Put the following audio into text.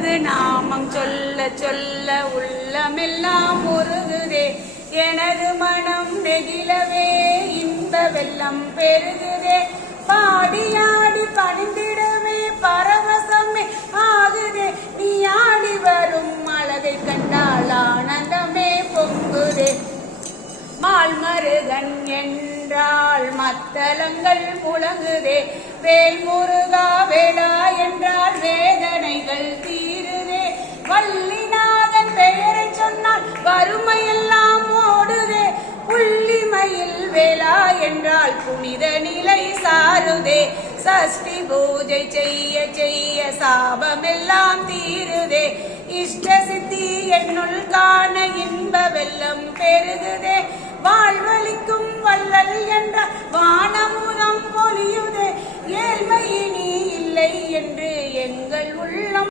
உனது நாமம் சொல்ல சொல்ல உள்ளமெல்லாம் உருகுதே. எனது மனம் நெகிழவே இன்ப வெள்ளம் பெருகுதே. பாடியாடி பணிந்திடவே பரவசமே ஆகுதே. நீ ஆடி வரும் அழகை கண்டால் ஆனந்தமே பொங்குதே. மால்மருகன் என்றால் மத்தளங்கள் முழங்குதே. வேல் முருகா வேளா என்றால் வேதனைகள் தீருதே. வள்ளிநாதன் பெயரை சொன்னால் வறுமையெல்லாம் ஓடுதே. புள்ளிமயில் வேளா என்றால் புனித நிலை சாருதே. சஷ்டி பூஜை செய்ய செய்ய சாபமெல்லாம் தீருதே. இஷ்ட சித்தி என்னுள் காண இன்ப வெள்ளம் பெருகுதே. வாழ்வழிக்கும் வள்ளல் என்ற வானமுதம் பொழியுதே. ஏழ்மையினி இல்லை என்று எங்கள் உள்ளம்